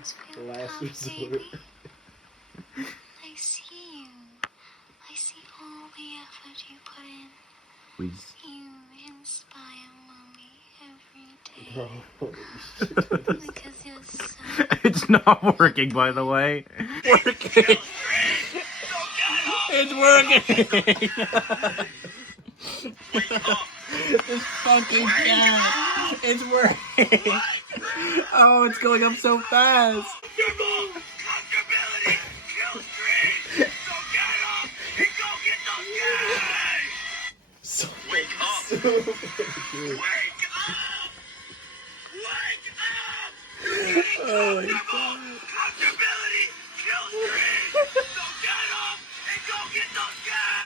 Last resort. I see you. I see all the effort you put in. We You inspire mommy every day. Bro, holy shit. Because you're so... It's not working, by the way. Working. It's working. This fucking cat. It's working. Oh, it's going up so fast. Comfortability kills dreams. So get up and go get those guys. So Wake up. stupid, dude. Wake up. Wake up. Oh my god. Comfortability kills dreams. So get up and go get those guys.